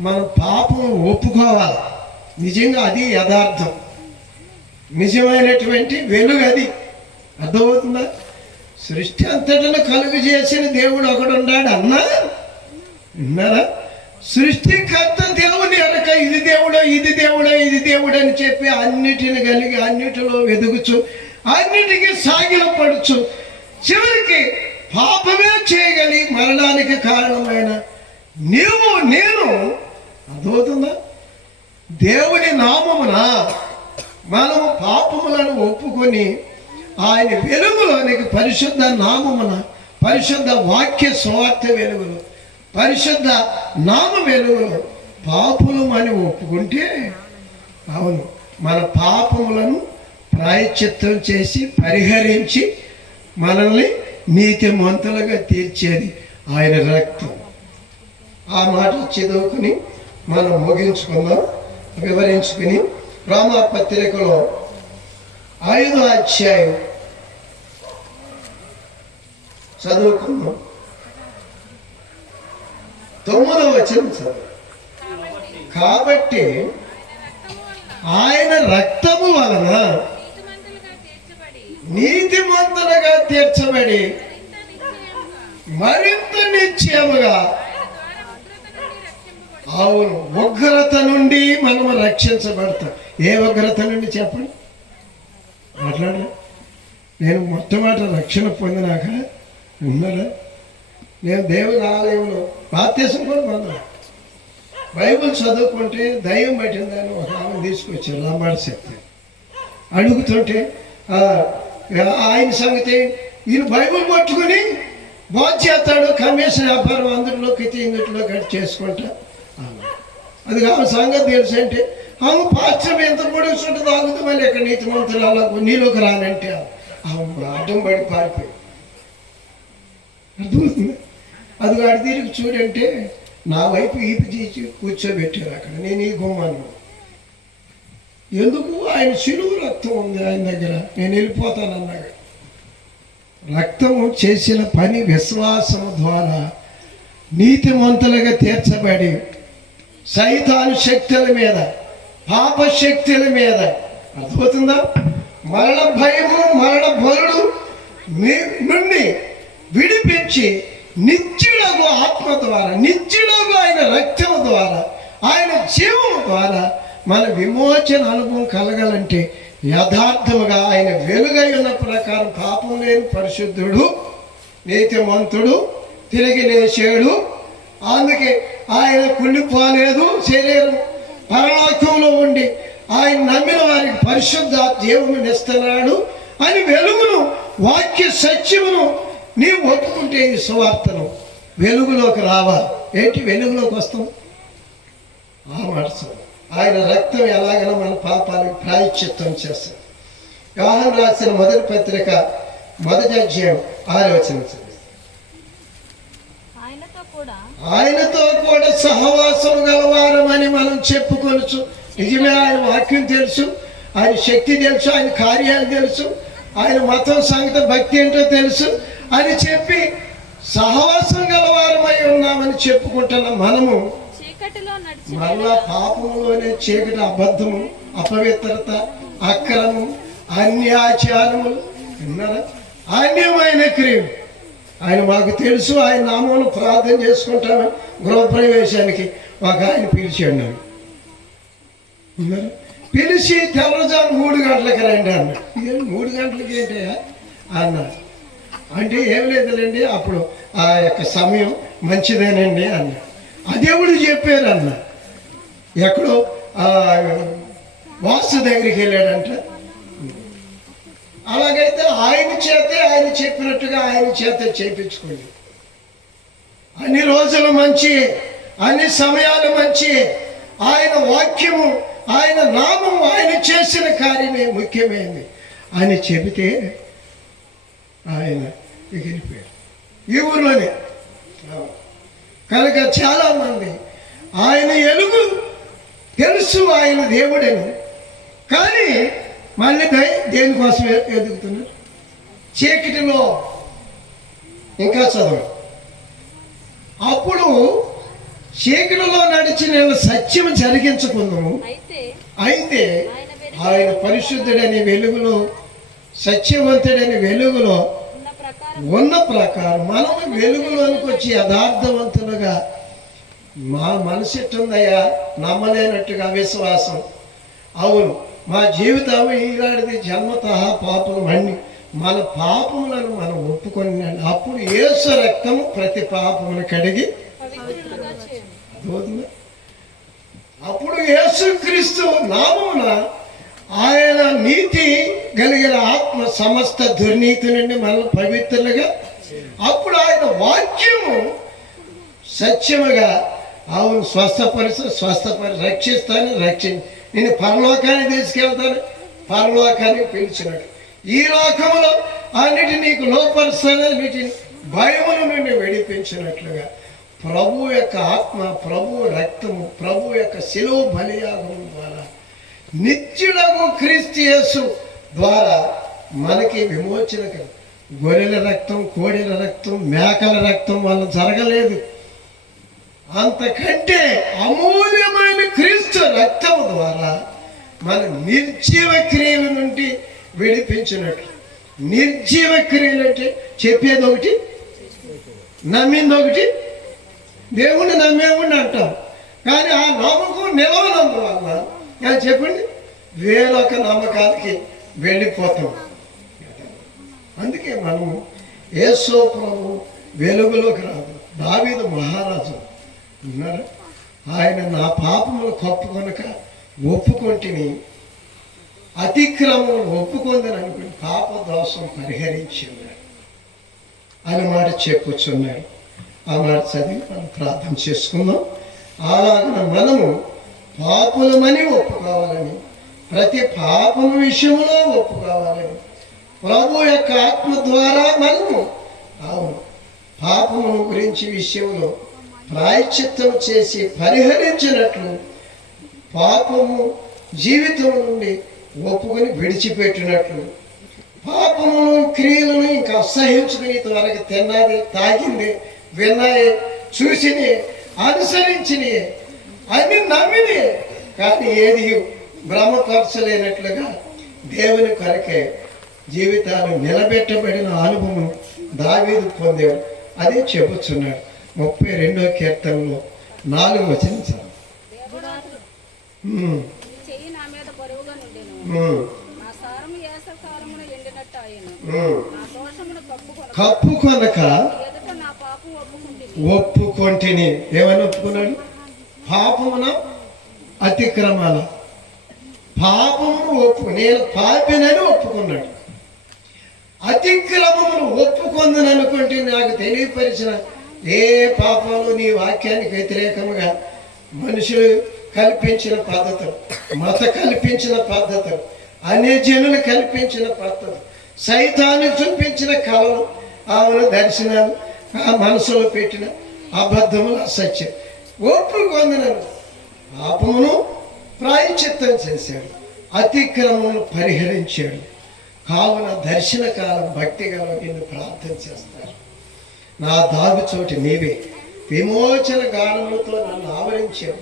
మన పాపం ఒప్పుకోవాలి. నిజంగా అది యథార్థం, నిజమైనటువంటి వెలుగు అది. అర్థమవుతుందా? సృష్టి అంతటను కలుగు చేసిన దేవుడు ఒకడున్నాడు అన్నా విన్నారా? సృష్టికర్త దేవుని అనక ఇది దేవుడో ఇది దేవుడో ఇది దేవుడు అని చెప్పి అన్నిటిని కలిగి అన్నిటిలో వెదుగుచు అన్నిటికీ సాగిలపడుచు చివరికి పాపమే చేయగలి మరణానికి కారణమైన నీవు నేను అర్థమవుతుందా? దేవుని నామమున మనము పాపములను ఒప్పుకొని ఆయన వెలుగులోనికి పరిశుద్ధ నామమున పరిశుద్ధ వాక్య సువార్త వెలుగులో పరిశుద్ధ నామ వెలుగులో పాపులు అని ఒప్పుకుంటే అవును మన పాపములను ప్రాయశ్చిత్తం చేసి పరిహరించి మనల్ని నీతిమంతులుగా తీర్చేది ఆయన రక్తం. ఆ మాట చదువుకుని మనం ముగించుకుందాం, వివరించుకుని రోమాపత్రికలో 5వ అధ్యాయం చదువుకుందాం. 9వ వచనం చదువు. కాబట్టి ఆయన రక్తము వలన నీతిమంతులుగా తీర్చబడి మరింత నిశ్చయముగా అవును ఉగ్రత నుండి మనము రక్షించబడతాం. ఏ ఉగ్రత నుండి చెప్పండి, మాట్లాడలే. నేను మొట్టమొదటి రక్షణ పొందినాక ఉన్నారా? నేను దేవుని ఆలయంలో బాప్తిసం కూడా పొందా. బైబిల్ చదువుకుంటే దయ్యం పట్టిందని ఒక ఆమె తీసుకొచ్చారు లంబాడి శక్తి అడుగుతుంటే ఆయన సంగతి ఈయన బైబిల్ పట్టుకుని బాగు చేస్తాడు, కమిషన్ వ్యాపారం అందరిలోకి ఇందులో కట్ చేసుకుంటా. అది ఆమె సంగతి తెలుసు అంటే ఆమె పాత్రం ఎంత పొడుగుతుంటే తాగుతూ మళ్ళీ ఎక్కడ నీతిమంతులు అలా నీలోకి రానంటే అడ్డం పడి పారిపోయి. అర్థమవుతుంది? అది వాడి తిరిగి చూడంటే నా వైపు ఈపి తీసి కూర్చోబెట్టారు అక్కడ. నేను ఈ గుమ్మాను ఎందుకు ఆయన శిలువు రక్తం ఉంది ఆయన దగ్గర, నేను వెళ్ళిపోతానన్నాడు. రక్తము చేసిన పని విశ్వాసము ద్వారా నీతిమంతులుగా తీర్చబడి సైతాను శక్తుల మీద పాప శక్తుల మీద అర్థమవుతుందా మరణ భయము మరణ బలుడు నుండి విడిపించి నిత్యుడగు ఆత్మ ద్వారా నిత్యుడగు ఆయన రక్తము ద్వారా ఆయన జీవము ద్వారా మన విమోచన అనుభవం కలగాలంటే యథార్థముగా ఆయన వెలుగై ఉన్న ప్రకారం పాపం లేని పరిశుద్ధుడు నీతిమంతుడు తిరిగి లేచాడు. అందుకే ఆయన కుళ్ళిపోలేదు, శరీరం పరలోకంలో ఉండి ఆయన నమ్మిన వారికి పరిశుద్ధ జీవమును ఇస్తున్నాడు అని వెలుగును వాక్య సత్యమును నీవు ఒప్పుకుంటే ఈ సువార్తను వెలుగులోకి రావాలి. ఏంటి వెలుగులోకి వస్తాం? ఆ మాట ఆయన రక్తం ఎలాగైనా మన పాపాలకు ప్రాయశ్చిత్తం చేస్తాం. యోహాను రాసిన మొదటి పత్రిక 1వ అధ్యాయం 6వ వచనం. ఆయనతో కూడా సహవాసం గలవారమని మనం చెప్పుకొనొచ్చు. నిజమే, ఆయన వాక్యం తెలుసు, ఆయన శక్తి తెలుసు, ఆయన కార్యాలు తెలుసు, ఆయన మతం సంగతి భక్తి ఏంటో తెలుసు అని చెప్పి సహవాసం గలవారమై ఉన్నామని చెప్పుకుంటున్న మనము మళ్ళా పాపంలోనే చీకటి, అబద్ధము, అపవిత్రత, అక్రమం, అన్యాచారములు విన్నారా? అన్యమైన క్రియలు ఆయన మాకు తెలుసు. ఆయన నామమును ప్రార్థన చేసుకుంటామని గృహప్రవేశానికి ఒక ఆయన పిలిచాడు. నన్ను పిలిచి తెల్లజాము 3 గంటలకి రండి అన్నాడు. 3 గంటలకి ఏంటయ్యా అన్నాడు. అంటే ఏం లేదులేండి, అప్పుడు ఆ యొక్క సమయం మంచిదేనండి అన్నాడు. అదేవుడు చెప్పారు అన్న. ఎక్కడో వాస్తు దగ్గరికి వెళ్ళాడంట. అలాగైతే ఆయన చెప్పినట్టుగా ఆయన చేత చేయించుకోండి. అన్ని రోజులు మంచి, అన్ని సమయాలు మంచి. ఆయన వాక్యము, ఆయన నామము, ఆయన చేసిన కార్యమే ముఖ్యమైనది అని చెబితే ఆయన వెళ్ళిపోయాడు ఈ ఊర్లోనే. కనుక చాలామంది ఆయన ఎలుగు తెలుసు, ఆయన దేవుడని, కానీ మళ్ళీ దేనికోసం ఎదుగుతున్నారు? చీకటిలో ఇంకా చదవండి. అప్పుడు చీకటిలో నడిచి నేను సత్యం జరిగించుకుందాము. అయితే ఆయన పరిశుద్ధుడని వెలుగులో సత్యవంతుడైన వెలుగులో ఉన్న ప్రకారం ఉన్న ప్రకారం మనం వెలుగులోనికి వచ్చి యథార్థవంతులుగా మా మనసు ఎట్టుందయ్యా నమ్మలేనట్టుగా విశ్వాసం. అవును, మా జీవితం ఈనాడిది జన్మతః పాపం అన్ని మన పాపములను మనం ఒప్పుకొని అప్పుడు యేసు రక్తము ప్రతి పాపమును కడిగి పవిత్రులుగా చేయను. అర్థమవుతుందా? అప్పుడు యేసుక్రీస్తు నామమున ఆయన నీతి కలిగిన ఆత్మ సమస్త దుర్నీతి నుండి మనల్ని పవిత్రులుగా, అప్పుడు ఆయన వాక్యము సత్యముగా అవును స్వస్థపరి రక్షిస్తాను నేను పరలోకాన్ని తీసుకెళ్తాను, పరలోకాన్ని పిలిచినాడు. ఈ లోకములో అన్నిటి నీకు లోపరుస్తాను, వీటిని భయముల నుండి విడిపించినట్లుగా ప్రభు యొక్క ఆత్మ, ప్రభు రక్తము, ప్రభు యొక్క శిలువ బలియాగం ద్వారా నిత్యుడగు క్రీస్తు యేసు ద్వారా మనకి విమోచన కలుగు. గొర్రెల రక్తం, కోడెల రక్తం, మేకల రక్తం వల్ల జరగలేదు. అంతకంటే అమూల్యమైన క్రీస్తు రక్తం ద్వారా మన నిర్జీవ క్రియల నుండి విడిపించినట్లు. నిర్జీవ క్రియలు అంటే చెప్పేది ఒకటి, నమ్మింది ఒకటి. దేవుణ్ణి నమ్మేవాడిని అంటాం, కానీ ఆ నమ్మకం నిలవనందువల్ల చెప్పండి వేరొక నమ్మకానికి వెళ్ళిపోతాం. అందుకే మనము యేసు ప్రభు వెలుగులోకి రాదు. దావీదు మహారాజు ఉన్నారా, ఆయన నా పాపములు కప్పుకొనక ఒప్పుకొంటిని, అతిక్రమం ఒప్పుకొందని అనుకుని పాప దోషం పరిహరించి ఉన్నాడు అని మాట చెప్పుచున్నాడు. ఆ మాట చదివి మనం ప్రార్థన చేసుకుందాం. అలాగన మనము పాపులమని ఒప్పుకోవాలని, ప్రతి పాపము విషయంలో ఒప్పుకోవాలని ప్రభు యొక్క ఆత్మ ద్వారా మనము అవును పాపము గురించి విషయంలో ప్రాయశ్చిత్తం చేసి పరిహరించినట్లు పాపము జీవితం నుండి ఒప్పుకొని విడిచిపెట్టినట్లు పాపమును క్రియలను ఇంకా అసహించుకుని త్వరగా తిన్నది, తాగింది, విన్నాయి, చూసిని, అనుసరించిని, అన్ని నమ్మిని, కానీ ఏది భ్రమపరచలేనట్లుగా దేవుని కొరకే జీవితాలు నిలబెట్టబడిన అనుభవం దావీదు పొందాడు. అదే చెబుతున్నాడు 32వ కీర్తనలో 4వ వచనం. చెయ్యి నా మీద బరువుగా నుండెను, నా సారము ఏసకాలమున ఎండినట్టు ఆయను, నా దోషమును కప్పుకొనక ఎదుట నా పాపం ఒప్పుకొంటిని. ఏమని ఒప్పుకున్నాడు? పాపమున అతిక్రమాల పాపమును నేను పాపినని ఒప్పుకున్నాడు. అతిక్రమమును ఒప్పుకొందని అనుకుంటే నాకు తెలియపరిచిన ఏ పాపంలో నీ వాక్యానికి వ్యతిరేకముగా మనుషులు కల్పించిన పద్ధతులు, మత కల్పించిన పద్ధతులు, అన్యజనులు కల్పించిన పద్ధతులు, సైతాన్ని చూపించిన కళలు, ఆమెను దర్శనాలు, ఆ మనసులో పెట్టిన అబద్ధములు, అసత్యం ఒప్పుకొందనను పాపమును ప్రాయశ్చిత్తం చేశాడు, అతిక్రమమును పరిహరించాడు. కావున దర్శన కాలం భక్తిగా నిన్ను ప్రార్థన చేస్తారు. నా దాగుచోటి నీవే, విమోచన గానములతో నన్ను ఆవరించావు,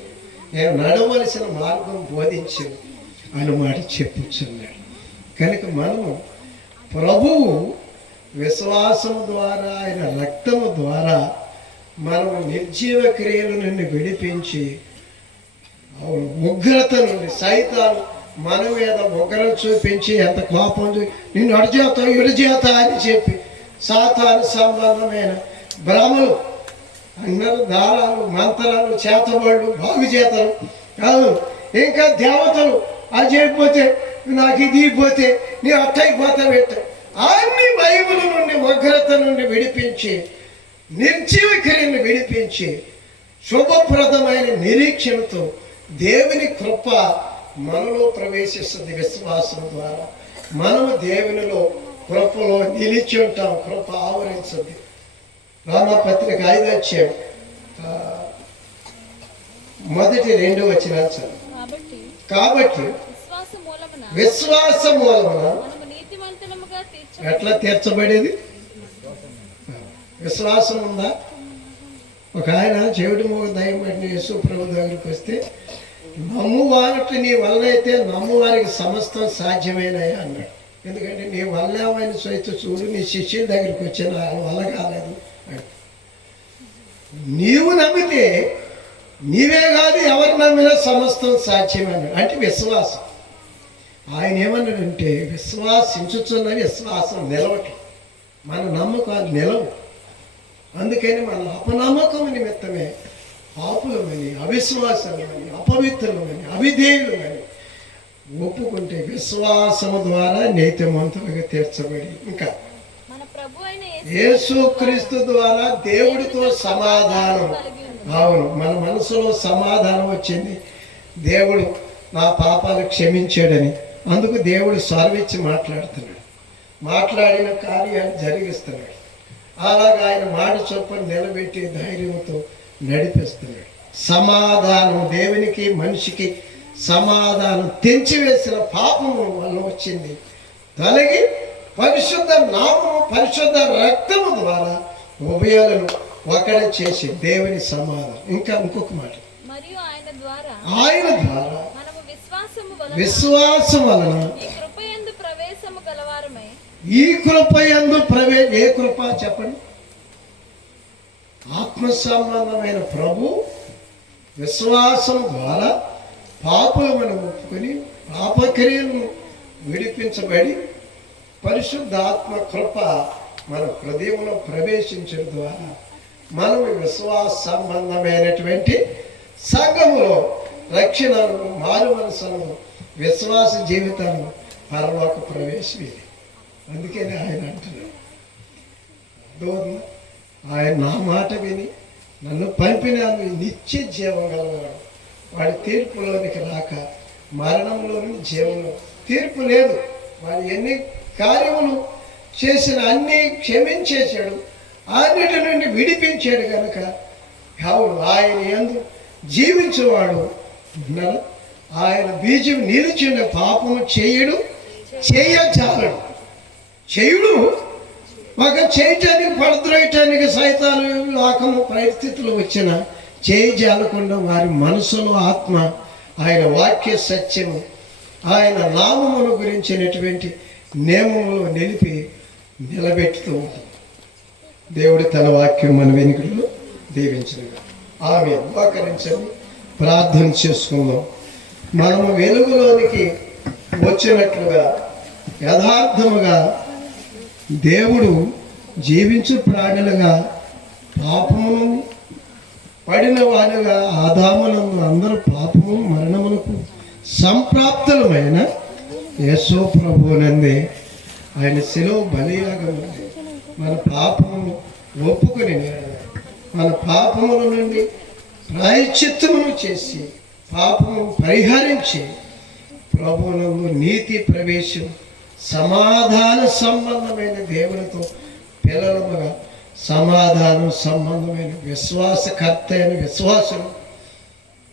నేను నడవలసిన మార్గం బోధించావు అని మాట చెప్పుచున్నాడు. కనుక మనము ప్రభువు విశ్వాసం ద్వారా, ఆయన రక్తము ద్వారా మనము నిర్జీవ క్రియల నుండి విడిపించి ఉగ్రత నుండి సైతాను మన మీద ఉగ్రత చూపించి ఎంత కోపం నిన్ను అడిచేత ఇడిచేత అని చెప్పి సాతాను సంబంధమైన భ్రమలు అన్నారు, దారాలు, మంత్రాలు, చేతబళ్ళు, బాగు చేతలు కాదు, ఇంకా దేవతలు అది చేయకపోతే నాకు ఇది పోతే నీ అట్టయిపోతా పెట్ట అన్ని బైబిల్ నుండి ఉగ్రత నుండి విడిపించి నిర్జీవ క్రియను విడిపించి శుభప్రదమైన నిరీక్షణతో దేవుని కృప మనలో ప్రవేశిస్తుంది. విశ్వాసం ద్వారా మనము దేవునిలో కృపలో నిలిచి ఉంటాం, కృప ఆవరించుద్ది. రామపత్రిక 5వ అధ్యాయం 1-2 వచనాలు చదువు. కాబట్టి విశ్వాస మూలమున ఎట్లా తీర్చబడేది? విశ్వాసం ఉందా? ఒక ఆయన చెవిటి మూగ దయ్యం యేసు ప్రభు దగ్గరికి వస్తే నమ్మువారట నీ వలన అయితే నమ్మువారికి సమస్తం సాధ్యమేనయ్యా అన్నాడు. ఎందుకంటే నీ వల్ల ఏమైనా సైతం చూడు, నీ శిష్యుల దగ్గరికి వచ్చిన వల్ల కాలేదు. నీవు నమ్మితే నీవే కాదు ఎవరు నమ్మినా సమస్తం సాధ్యమైన అంటే విశ్వాసం. ఆయన ఏమన్నాడంటే విశ్వాసించుచున్న విశ్వాసం నిలవటం, మన నమ్మకాలు నిలవు. అందుకని మన అపనమ్మకం నిమిత్తమే పాపులమని, అవిశ్వాసమని, అపవిత్రులమని, అవిధేయులమని ఒప్పుకుంటే విశ్వాసము ద్వారా నీతిమంతులుగా తీర్చబడి ఇంకా యేసుక్రీస్తు ద్వారా దేవుడితో సమాధానం. అవును, మన మనసులో సమాధానం వచ్చింది. దేవుడు నా పాపాలు క్షమించాడని, అందుకు దేవుడు స్వరమిచ్చి మాట్లాడుతున్నాడు, మాట్లాడిన కార్యాలు జరిగిస్తున్నాడు. అలాగా ఆయన మాట చొప్పున నిలబెట్టి ధైర్యంతో నడిపిస్తున్నాడు. సమాధానం, దేవునికి మనిషికి సమాధానం తెంచివేసిన పాపము వల్ల వచ్చింది తొలగి పరిశుద్ధ నామము, పరిశుద్ధ రక్తము ద్వారా ఉభయాలను ఒకడ చేసి దేవుని సమాధానం. ఇంకా ఇంకొక మాట, ఆయన ద్వారా విశ్వాసం వలన ఈ కృపయందు ఏ కృప చెప్పండి? ఆత్మ సంబంధమైన ప్రభు విశ్వాసం ద్వారా పాపులమని ఒప్పుకొని పాపక్రియలను విడిపించబడి పరిశుద్ధాత్మ కృప మన హృదయంలో ప్రవేశించడం ద్వారా మనం విశ్వాస సంబంధమైనటువంటి సంఘములో రక్షణను, మారు మనసును, విశ్వాస జీవితాన్ని పరలోక ప్రవేశం ఇది. అందుకని ఆయన అంటున్నాడు, ఆయన నా మాట విని నన్ను పంపిన నిత్య జీవం గలవాడు, వాడి తీర్పులోనికి రాక మరణంలోని జీవంలో తీర్పు లేదు. వాడు ఎన్ని కార్యములు చేసిన అన్నీ క్షమించేశాడు, అన్నిటి నుండి విడిపించాడు కనుక ఆయన యందు జీవించేవాడు ఆయన బీజం నిలిచిన పాపము చేయజాలడు. చేయుడు ఒక చేయటానికి పడద్రోయటానికి సైతాను లోకము పరిస్థితులు వచ్చిన చేయజాలకుండా వారి మనసులో ఆత్మ ఆయన వాక్య సత్యము, ఆయన నామమును గురించినటువంటి నియమములో నిలబెట్టుతూ ఉంటుంది. దేవుడు తన వాక్యం మన వెనుకలో దీవించినగా ఆమె ఉపకరించని ప్రార్థన చేసుకుందాం. మనము వెలుగులోనికి వచ్చినట్లుగా యథార్థముగా దేవుడు జీవించు ప్రాణులుగా పాపమును పడిన వారుగా ఆదామునందు అందరూ పాపము మరణములకు సంప్రాప్తులమైన యేసు ప్రభువునందే ఆయన శిలువ బలియాగం మన పాపమును ఒప్పుకొని మన పాపముల నుండి ప్రాయశ్చిత్తమును చేసి పాపము పరిహరించి ప్రభువునందు నీతి ప్రవేశం, సమాధాన సంబంధమైన దేవునితో పిల్లలముగా సమాధానం సంబంధమైన విశ్వాసకర్త అయిన విశ్వాసం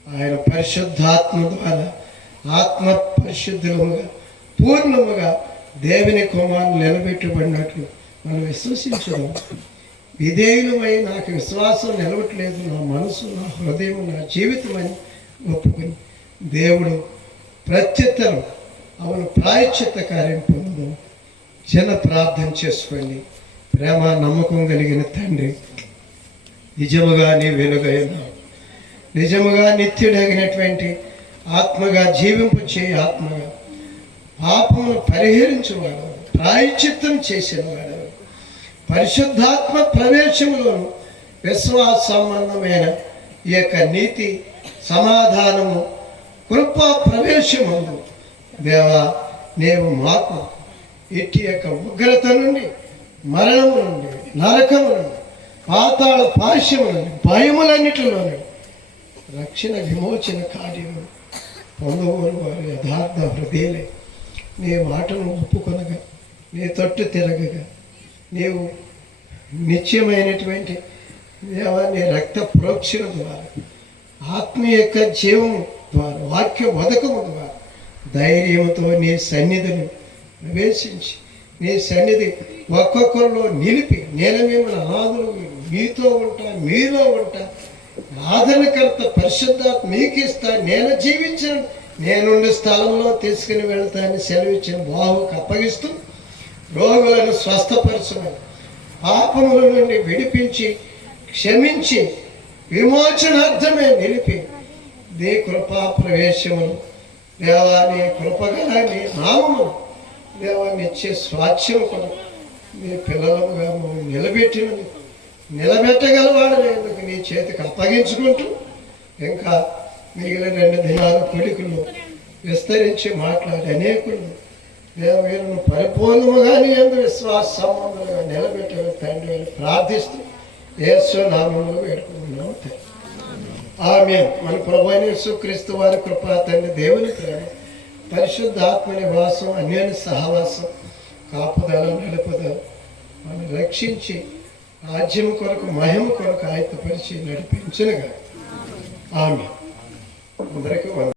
ఆయన పరిశుద్ధాత్మ ద్వారా ఆత్మ పరిశుద్ధముగా పూర్ణముగా దేవుని కుమారుని నిలబెట్టబడినట్లు మనం విశ్వసించడం. విధేయులమై నాకు విశ్వాసం నిలవట్లేదు, నా మనసు, నా హృదయం, నా జీవితం అని ఒప్పుకొని దేవుడు ప్రత్యుత్తరం అవును ప్రాయశ్చిత్త కార్యం పొందడం. చిన్న ప్రార్థన చేసుకోండి. ప్రేమ నమ్మకం కలిగిన తండ్రి, నిజముగా నీ వెలుగైనావు, నిజముగా నిత్యుడగినటువంటి ఆత్మగా జీవింపు చేయి, ఆత్మగా పాపమును పరిహరించేవాడు, ప్రాయశ్చిత్తం చేసినవాడు, పరిశుద్ధాత్మ ప్రవేశములోను విశ్వాస సంబంధమైన ఈ యొక్క నీతి సమాధానము కృపా ప్రవేశము దేవా, నీవు మాకు ఇట్టి యొక్క ఉగ్రత నుండి, మరణము నుండి, నరకము నుండి, పాతాళ పాశము నుండి, భయములన్నిటిలోనూ రక్షణ విమోచన కార్యము పొందవరు వారు యథార్థ హృదయలే. నీ మాటను ఒప్పుకొనగా, నీ తట్టు తిరగగా, నీవు నిత్యమైనటువంటి నీ రక్త ప్రోక్షణ ద్వారా, ఆత్మీయ యొక్క జీవము ద్వారా, వాక్య వదకము ద్వారా ధైర్యంతో నీ సన్నిధిని ప్రవేశించి నీ సన్నిధి ఒక్కొక్కరిలో నిలిపి, నేను మిమ్మల్ని అనాథులు మీతో ఉంటా, మీలో ఉంటా, ఆదరణకర్త పరిశుద్ధాత్మ మీకు ఇస్తా, నేను జీవించిన నేనుండి స్థలంలో తీసుకుని వెళ్తానని సెలవిచ్చిన బాహుకు అప్పగిస్తూ రోగులను స్వస్థపరచమని పాపముల నుండి విడిపించి క్షమించి విమోచనార్థమే నిలిపి నీ కృపా ప్రవేశమును దేవా, నీ కృపగల నీ నామము దేవా నిత్య స్వాచ్ఛము కొరకు నీ పిల్లలుగా నిలబెట్టగలవాడనేందుకు నీ చేతికి అప్పగించుకుంటూ ఇంకా మిగిలిన 2 దినాల కొడుకులు విస్తరించి మాట్లాడి అనేకులు వీరును పరిపూర్ణముగా నీ యందు విశ్వాస సంబంధంగా నిలబెట్టే తండ్రి అని ప్రార్థిస్తూ యేసు నామములో వేడుకుంటున్నాం. ఆమేన్. మన ప్రభువైన యేసుక్రీస్తు వారి కృప, తండ్రి దేవుని ప్రేమ, పరిశుద్ధ ఆత్మ నివాసం, అన్యోన్య సహవాసం, కాపుదల, నడుపుదల మనం రక్షించి రాజ్యం కొరకు మహిమ కొరకు ఆయత్తపరిచి నడిపించునుగా. ఆమేన్. అందరికీ